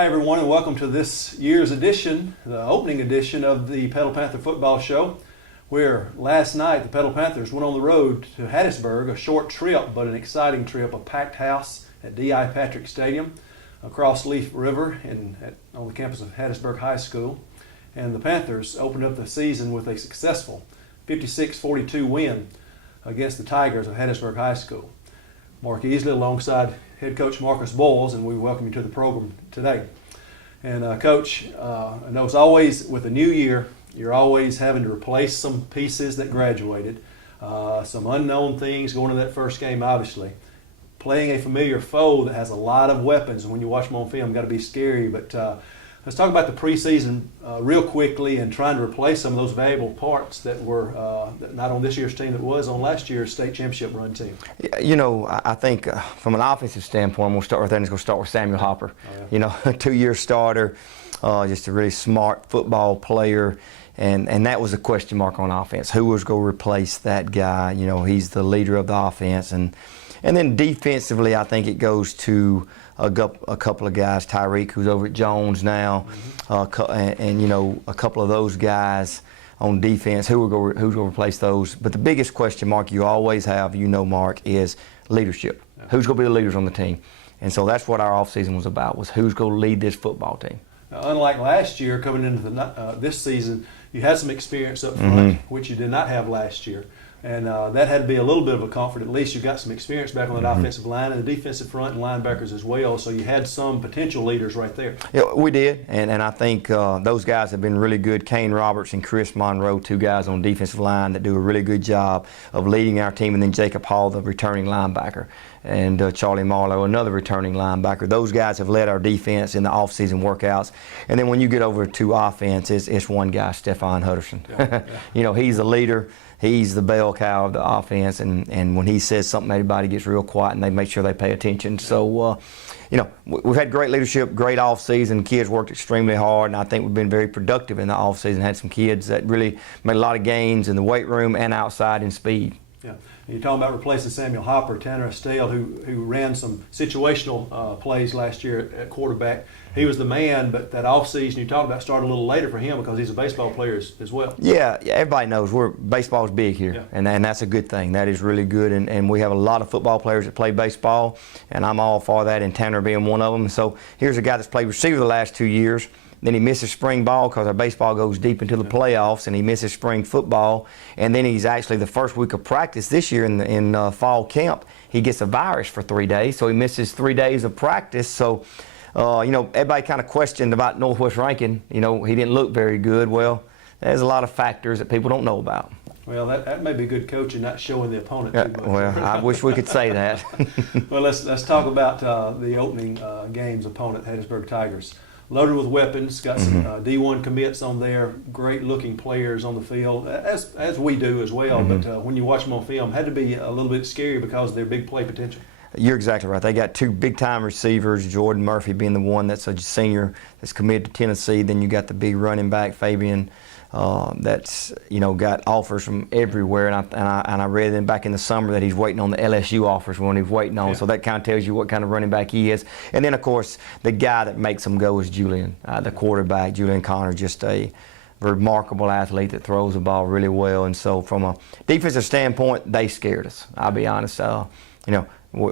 Hi everyone, and welcome to this year's edition, the opening edition of the Petal Panther Football Show, where last night the Petal Panthers went on the road to Hattiesburg, a short trip but an exciting trip, a packed house at D.I. Patrick Stadium across Leaf River on the campus of Hattiesburg High School. And the Panthers opened up the season with a successful 56-42 win against the Tigers of Hattiesburg High School. Mark Easley alongside head coach Marcus Boyles, and we welcome you to the program today. And Coach, I know it's always, with a new year, you're always having to replace some pieces that graduated, some unknown things going into that first game, obviously. Playing a familiar foe that has a lot of weapons, and when you watch them on film, got to be scary. But let's talk about the preseason real quickly and trying to replace some of those valuable parts that were not on this year's team, that was on last year's state championship run team. You know, I think from an offensive standpoint, we'll start with that. And it's going to start with Samuel Hopper. Oh, yeah. You know, a two-year starter, just a really smart football player. And that was a question mark on offense. Who was going to replace that guy? You know, he's the leader of the offense. And then defensively, I think it goes to a couple of guys, Tyreek, who's over at Jones now, and you know, a couple of those guys on defense. Who's going to replace those? But the biggest question mark you always have, you know, Mark, is leadership. Yeah. Who's going to be the leaders on the team? And so that's what our offseason was about, was who's going to lead this football team. Now, unlike last year, coming into this season, you had some experience up front, which you did not have last year. And that had to be a little bit of a comfort. At least you got some experience back on that offensive line and the defensive front and linebackers as well. So you had some potential leaders right there. Yeah, we did. And I think those guys have been really good. Kane Roberts and Chris Monroe, two guys on the defensive line that do a really good job of leading our team. And then Jacob Hall, the returning linebacker. And Charlie Marlowe, another returning linebacker. Those guys have led our defense in the off-season workouts. And then when you get over to offense, it's one guy, Stephon Hutterson. Yeah. You know, he's the leader. He's the bell cow of the offense, and when he says something, everybody gets real quiet, and they make sure they pay attention. So, you know, we've had great leadership, great off-season. Kids worked extremely hard, and I think we've been very productive in the off-season. Had some kids that really made a lot of gains in the weight room and outside in speed. Yeah, and you're talking about replacing Samuel Hopper, Tanner Estelle, who ran some situational plays last year at quarterback. He was the man, but that offseason you talked about started a little later for him because he's a baseball player as well. Yeah, everybody knows baseball's big here, yeah. and that's a good thing. That is really good, and we have a lot of football players that play baseball, and I'm all for that, and Tanner being one of them. So here's a guy that's played receiver the last 2 years. Then he misses spring ball because our baseball goes deep into the playoffs, and he misses spring football. And then he's actually, the first week of practice this year in fall camp, he gets a virus for 3 days, so he misses 3 days of practice. So, you know, everybody kind of questioned about Northwest Rankin. You know, he didn't look very good. Well, there's a lot of factors that people don't know about. Well, that may be good coaching, not showing the opponent too much. Well, I wish we could say that. Well, let's talk about the opening game's opponent, Hattiesburg Tigers. Loaded with weapons, got some D1 commits on there, great-looking players on the field, as we do as well. But when you watch them on film, had to be a little bit scary because of their big play potential. You're exactly right. They got two big-time receivers, Jordan Murphy being the one that's a senior that's committed to Tennessee. Then you got the big running back, Fabian, that's, you know, got offers from everywhere. And I read then back in the summer that he's waiting on the LSU offers when he's waiting on. Yeah. So that kind of tells you what kind of running back he is. And then, of course, the guy that makes them go is Julian, the quarterback. Julian Connor, just a remarkable athlete that throws the ball really well. And so from a defensive standpoint, they scared us, I'll be honest. You know,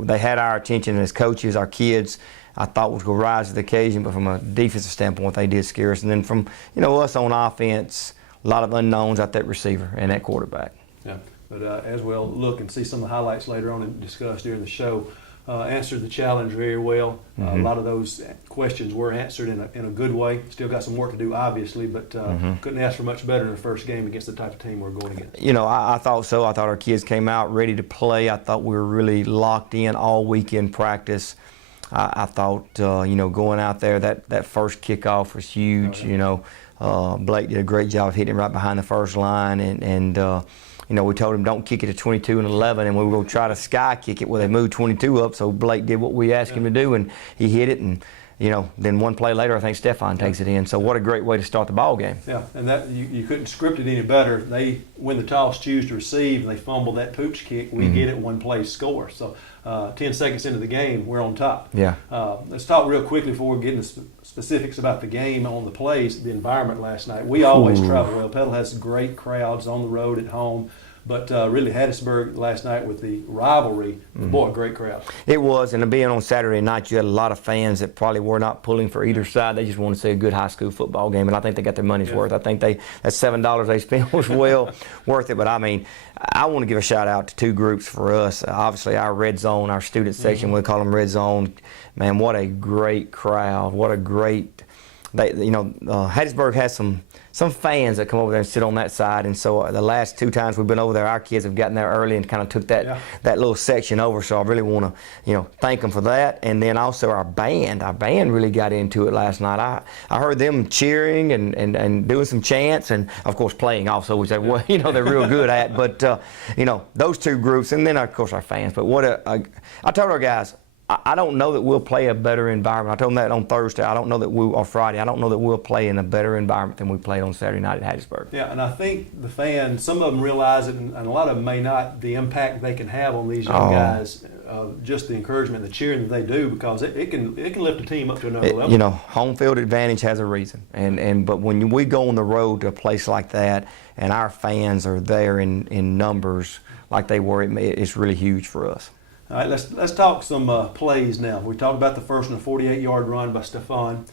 they had our attention as coaches, our kids. I thought was going to rise to the occasion, but from a defensive standpoint, they did scare us. And then from, you know, us on offense, a lot of unknowns at that receiver and that quarterback. Yeah, but as we'll look and see some of the highlights later on and discuss during the show, answered the challenge very well. A lot of those questions were answered in a good way. Still got some work to do, obviously, but couldn't ask for much better in the first game against the type of team we're going against. You know, I thought so. I thought our kids came out ready to play. I thought we were really locked in all weekend practice. I thought, you know, going out there, that first kickoff was huge. Oh, yeah. You know, Blake did a great job of hitting right behind the first line, and you know, we told him don't kick it at 22 and 11, and we were going to try to sky kick it where they moved 22 up. So Blake did what we asked him to do, and he hit it. And then one play later, I think Stefan takes it in. So what a great way to start the ball game. Yeah, and that you couldn't script it any better. They win the toss, choose to receive, and they fumble that pooch kick. We get it, one play score. So 10 seconds into the game, we're on top. Yeah. Let's talk real quickly before we get into specifics about the game on the plays, the environment last night. We always travel well. Petal has great crowds on the road, at home. But really, Hattiesburg last night with the rivalry, boy, a great crowd. It was, and being on Saturday night, you had a lot of fans that probably were not pulling for either side. They just wanted to see a good high school football game, and I think they got their money's worth. I think that $7 they spent was well worth it. But I mean, I want to give a shout out to two groups for us. Obviously, our red zone, our student section, we call them red zone. Man, what a great crowd! What a great. Hattiesburg has some fans that come over there and sit on that side, and so the last 2 times we've been over there, our kids have gotten there early and kind of took that little section over. So I really want to thank them for that. And then also our band really got into it last night. I heard them cheering and doing some chants, and of course playing also, which they're real good at. But those two groups, and then of course our fans. But I told our guys, I don't know that we'll play a better environment. I told them that on Thursday. I don't know that or Friday. I don't know that we'll play in a better environment than we played on Saturday night at Hattiesburg. Yeah, and I think the fans, some of them realize it, and a lot of them may not, the impact they can have on these young guys, just the encouragement, the cheering that they do, because it can lift a team up to another level. Home field advantage has a reason, but when we go on the road to a place like that, and our fans are there in numbers like they were, it's really huge for us. All right, let's talk some plays now. We talked about the first one, a 48-yard run by Stefan.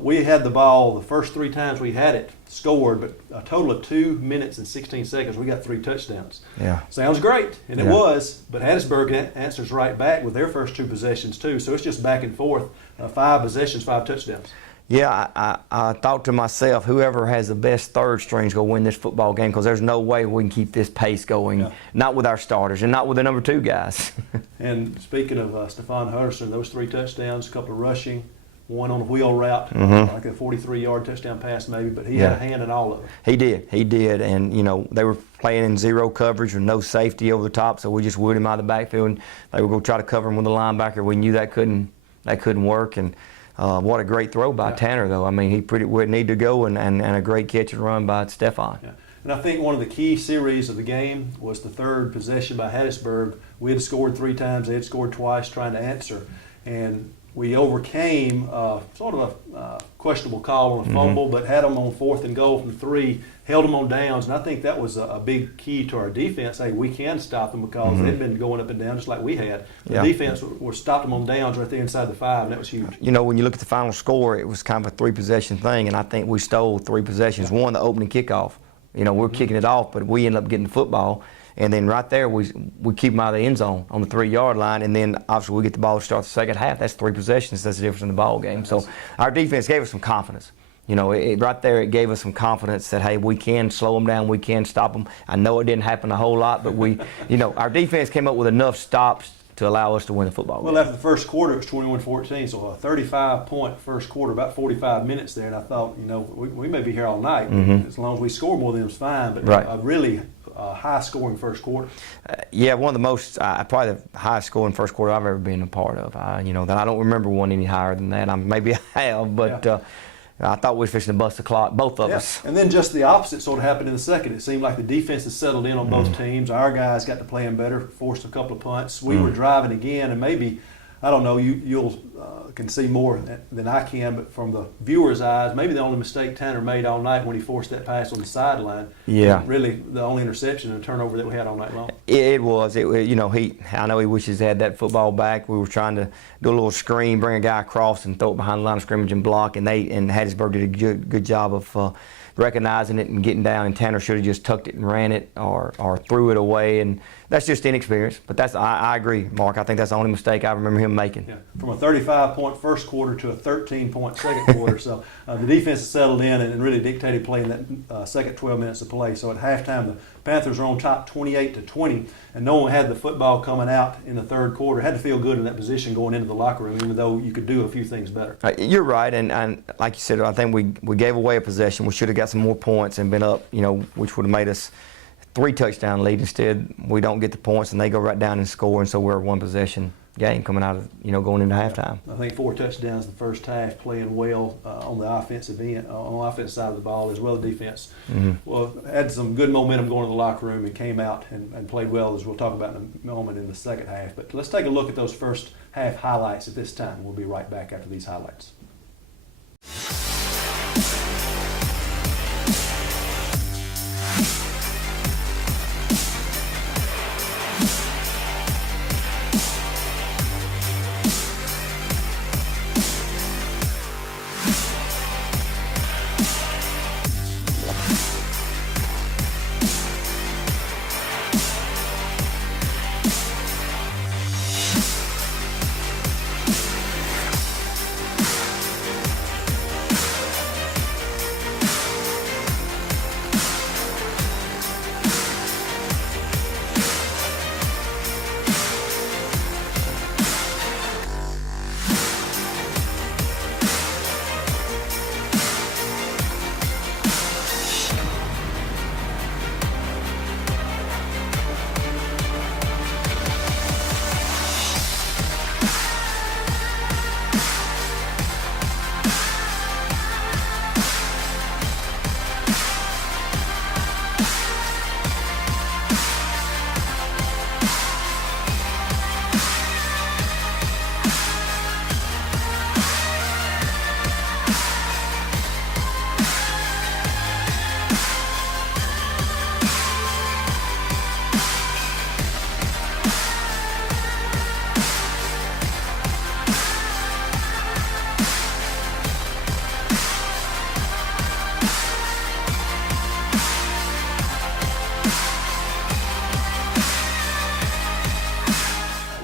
We had the ball the first 3 times we had it, scored, but a total of 2 minutes and 16 seconds. We got 3 touchdowns. Yeah. Sounds great, and it was, but Hattiesburg answers right back with their first 2 possessions too. So it's just back and forth, 5 possessions, 5 touchdowns. Yeah, I thought to myself, whoever has the best third string is going to win this football game, because there's no way we can keep this pace going, not with our starters and not with the number 2 guys. And speaking of Stefan Hutterson, those 3 touchdowns, a couple of rushing, one on a wheel route, like a 43-yard touchdown pass maybe, but he had a hand in all of it. He did, and they were playing in zero coverage with no safety over the top, so we just wheeled him out of the backfield, and they were going to try to cover him with a linebacker. We knew that couldn't work, and what a great throw by Tanner, though. I mean, he pretty would need to go, and a great catch and run by Stefan. Yeah. And I think one of the key series of the game was the 3rd possession by Hattiesburg. We had scored 3 times, they had scored twice trying to answer. And we overcame sort of a questionable call on a fumble, but had them on 4th and goal from 3, held them on downs, and I think that was a big key to our defense. Hey, we can stop them, because they've been going up and down just like we had. The defense stopped them on downs right there inside the 5, and that was huge. When you look at the final score, it was kind of a 3-possession thing, and I think we stole 3 possessions. One, the opening kickoff. We're kicking it off, but we end up getting the football. And then right there, we keep them out of the end zone on the 3-yard line, and then obviously we get the ball to start the second half. That's 3 possessions. That's the difference in the ball game. So our defense gave us some confidence. Right there, it gave us some confidence that, hey, we can slow them down, we can stop them. I know it didn't happen a whole lot, but our defense came up with enough stops to allow us to win the football game. Well, after the first quarter, it was 21-14, so a 35-point first quarter, about 45 minutes there, and I thought, we may be here all night. As long as we score more than them, it's fine, but a really high-scoring first quarter. One of the most, probably the highest-scoring first quarter I've ever been a part of. I don't remember one any higher than that. Maybe I have, but I thought we were fixing to bust the clock, both of us. And then just the opposite sort of happened in the second. It seemed like the defense has settled in on both teams. Our guys got to playing better, forced a couple of punts. We were driving again, and maybe, I don't know, you'll can see more than I can, but from the viewer's eyes, maybe the only mistake Tanner made all night when he forced that pass on the sideline. Yeah. Really the only interception and turnover that we had all night long. It was. I know he wishes he had that football back. We were trying to do a little screen, bring a guy across and throw it behind the line of scrimmage and block, and Hattiesburg did a good job of recognizing it and getting down, and Tanner should have just tucked it and ran it or threw it away, and that's just inexperience. But I agree, Mark. I think that's the only mistake I remember him making. Yeah. From a 35-point first quarter to a 13-point second quarter. So the defense has settled in and really dictated play in that second 12 minutes of play. So at halftime, the Panthers are on top 28-20, and no one had the football coming out in the third quarter. Had to feel good in that position going into the locker room, even though you could do a few things better. You're right, and like you said, I think we gave away a possession. We should have got some more points and been up, which would have made us 3 touchdown lead. Instead, we don't get the points, and they go right down and score, and so we're 1 possession game coming out of, going into halftime. I think 4 touchdowns in the first half, playing well on the offensive end, on the offensive side of the ball as well as defense. Well, had some good momentum going to the locker room and came out and played well, as we'll talk about in a moment in the second half. But let's take a look at those first half highlights at this time. We'll be right back after these highlights.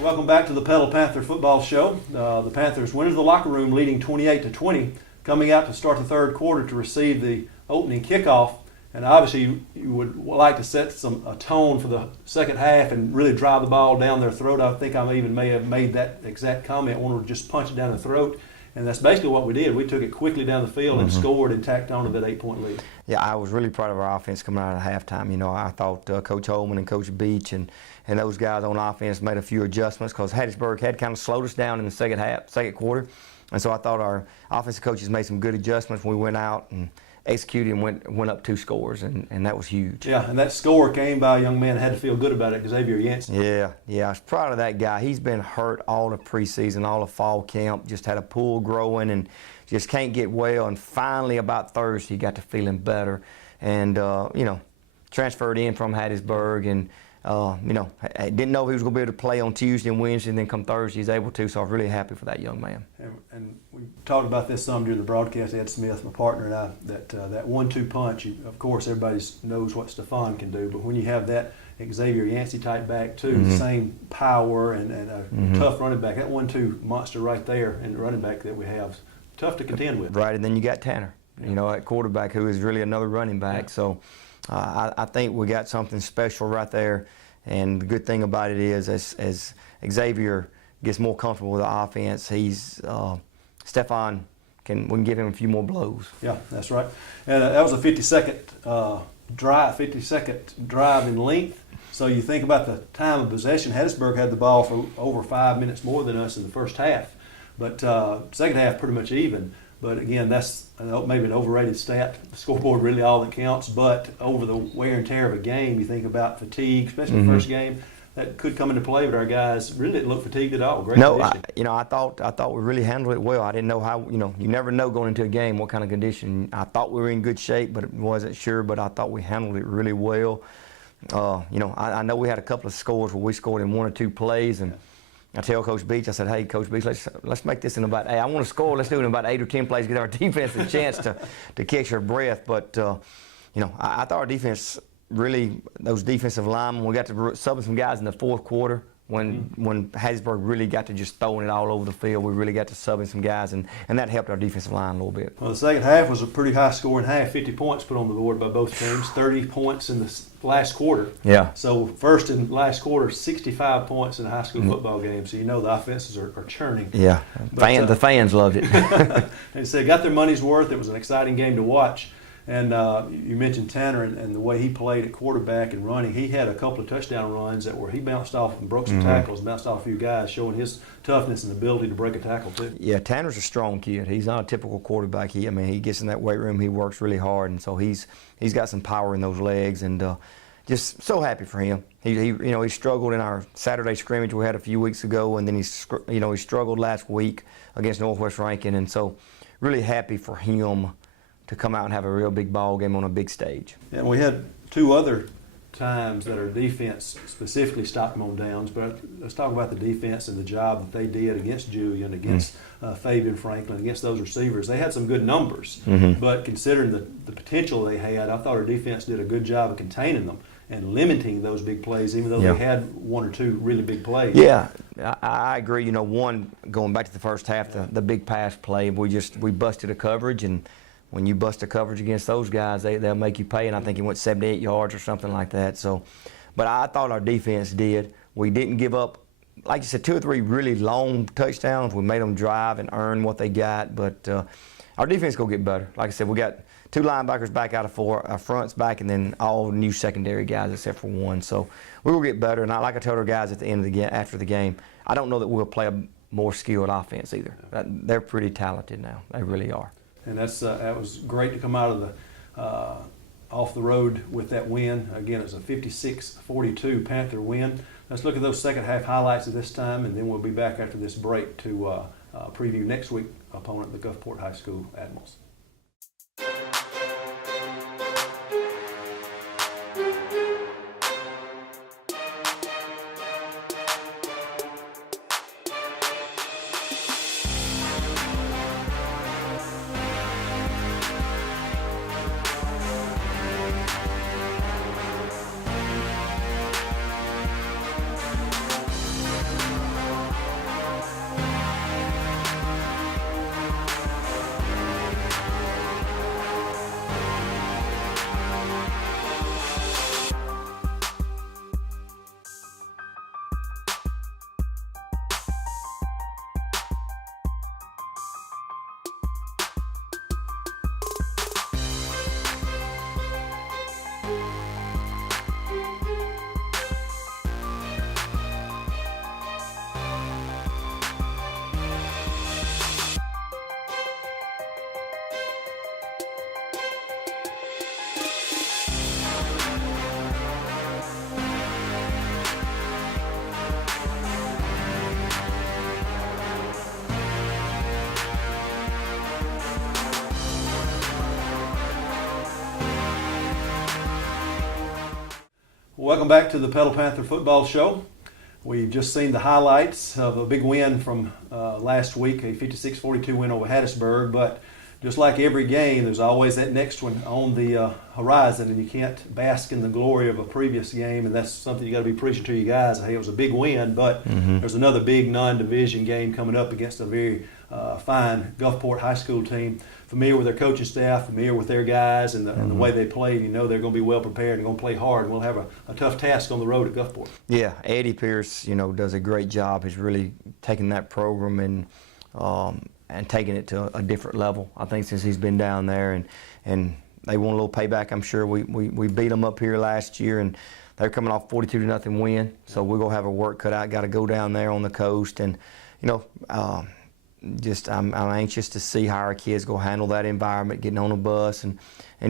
Welcome back to the Petal Panther football show. The Panthers went into the locker room leading 28-20, coming out to start the third quarter to receive the opening kickoff. And obviously, you would like to set a tone for the second half and really drive the ball down their throat. I think I even may have made that exact comment. Wanted to just punch it down the throat. And that's basically what we did. We took it quickly down the field and scored and tacked on to that 8-point lead. Yeah, I was really proud of our offense coming out of halftime. I thought Coach Holman and Coach Beach and those guys on offense made a few adjustments because Hattiesburg had kind of slowed us down in the second quarter. And so I thought our offensive coaches made some good adjustments when we went out and executed and went up 2 scores, and that was huge. Yeah, and that score came by a young man that had to feel good about it, Xavier Yancey. Yeah, I was proud of that guy. He's been hurt all the preseason, all the fall camp, just had a pull growing and just can't get well. And finally, about Thursday, he got to feeling better and, transferred in from Hattiesburg and, I didn't know if he was going to be able to play on Tuesday and Wednesday, and then come Thursday he's able to, so I was really happy for that young man. And we talked about this some during the broadcast, Ed Smith, my partner, and I, that 1-2 punch, of course, everybody knows what Stephon can do, but when you have that Xavier Yancey type back, too, the same power and a tough running back, that 1-2 monster right there and running back that we have, tough to contend with. Right, and then you got Tanner, at quarterback, who is really another running back. Yeah. So I think we got something special right there. And the good thing about it is, as Xavier gets more comfortable with the offense, Stephon we can give him a few more blows. Yeah, that's right. And that was a 50-second drive in length. So you think about the time of possession. Hattiesburg had the ball for over 5 minutes more than us in the first half, but second half pretty much even. But again, that's maybe an overrated stat. The scoreboard really all that counts. But over the wear and tear of a game, you think about fatigue, especially the first game. That could come into play, but our guys really didn't look fatigued at all. Great condition. I thought we really handled it well. I didn't know how. You never know going into a game what kind of condition. I thought we were in good shape, but wasn't sure. But I thought we handled it really well. I know we had a couple of scores where we scored in 1 or 2 plays, and I tell Coach Beach, I said, "Hey, Coach Beach, let's make this in about. Hey, I want to score. Let's do it in about 8 or 10 plays. Get our defense a chance to catch our breath." But I thought our defense. Really, those defensive linemen, we got to subbing some guys in the fourth quarter when Hattiesburg really got to just throwing it all over the field. We really got to subbing some guys, and that helped our defensive line a little bit. Well, the second half was a pretty high scoring half, 50 points put on the board by both teams, 30 points in the last quarter. Yeah. So first and last quarter, 65 points in a high school football game, so the offenses are churning. Yeah, the fans loved it. And so they got their money's worth. It was an exciting game to watch. And you mentioned Tanner and the way he played at quarterback and running. He had a couple of touchdown runs that where he bounced off and broke some tackles, bounced off a few guys, showing his toughness and ability to break a tackle too. Yeah, Tanner's a strong kid. He's not a typical quarterback. He gets in that weight room. He works really hard, and so he's got some power in those legs, and just so happy for him. He struggled in our Saturday scrimmage we had a few weeks ago, and then he struggled last week against Northwest Rankin, and so really happy for him to come out and have a real big ball game on a big stage. And we had two other times that our defense specifically stopped them on downs, but let's talk about the defense and the job that they did against Julian, against Fabian Franklin, against those receivers. They had some good numbers, but considering the potential they had, I thought our defense did a good job of containing them and limiting those big plays, even though they had one or two really big plays. Yeah, I agree. One, going back to the first half, the big pass play, we busted a coverage, and when you bust a coverage against those guys, they'll make you pay, and I think he went 78 yards or something like that. So, but I thought our defense did. We didn't give up, like you said, 2 or 3 really long touchdowns. We made them drive and earn what they got, but our defense will get better. Like I said, we got 2 linebackers back out of 4, our front's back, and then all new secondary guys except for 1. So we will get better. And like I told our guys at the end of the game, after the game, I don't know that we'll play a more skilled offense either. They're pretty talented now. They really are. And that was great to come out of the off the road with that win. Again, it was a 56-42 Panther win. Let's look at those second half highlights at this time, and then we'll be back after this break to preview next week's opponent, the Gulfport High School Admirals. Welcome back to the Petal Panther Football Show. We've just seen the highlights of a big win from last week, a 56-42 win over Hattiesburg. But just like every game, there's always that next one on the horizon, and you can't bask in the glory of a previous game, and that's something you got to be preaching to you guys. Hey, it was a big win, but there's another big non-division game coming up against a very fine Gulfport High School team. Familiar with their coaching staff, familiar with their guys and the way they play. You know they're going to be well prepared and going to play hard. And we'll have a tough task on the road at Gulfport. Yeah, Eddie Pierce, does a great job. He's really taken that program and taking it to a different level. I think since he's been down there, and they want a little payback. I'm sure we beat them up here last year, and they're coming off 42-0 win. So we're gonna have our work cut out. Got to go down there on the coast, and I'm anxious to see how our kids go handle that environment, getting on a bus and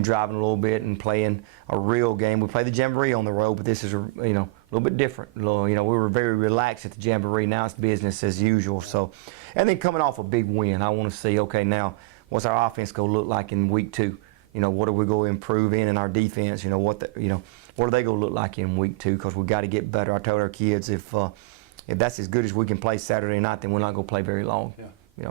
driving a little bit and playing a real game. We play the Jamboree on the road, but this is a little bit different. We were very relaxed at the Jamboree. Now it's business as usual. So, and then coming off a big win, I want to see, okay, now what's our offense going to look like in week 2? What are we going to improve in our defense? What are they going to look like in week 2? Because we've got to get better. I told our kids if that's as good as we can play Saturday night, then we're not going to play very long. Yeah.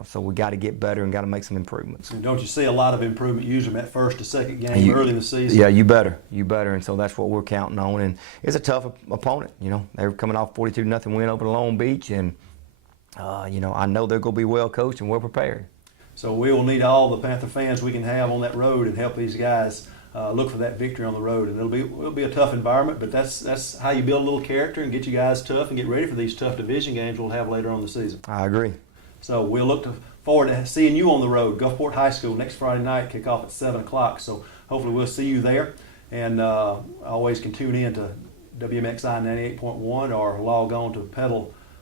So we got to get better and got to make some improvements. And don't you see a lot of improvement usually from that first to second game early in the season? Yeah, you better. And so that's what we're counting on. And it's a tough opponent. They're coming off 42-0 win over Long Beach, and I know they're going to be well coached and well prepared. So we will need all the Panther fans we can have on that road and help these guys look for that victory on the road. And it'll be a tough environment, but that's how you build a little character and get you guys tough and get ready for these tough division games we'll have later on in the season. I agree. So we'll look to forward to seeing you on the road. Gulfport High School next Friday night, kick off at 7 o'clock. So hopefully we'll see you there. And always can tune in to WMXI 98.1 or log on to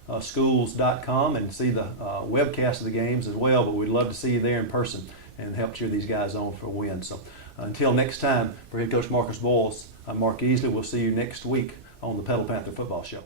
petalschools.com and see the webcast of the games as well. But we'd love to see you there in person and help cheer these guys on for a win. So until next time, for head coach Marcus Boyles, I'm Mark Easley. We'll see you next week on the Petal Panther Football Show.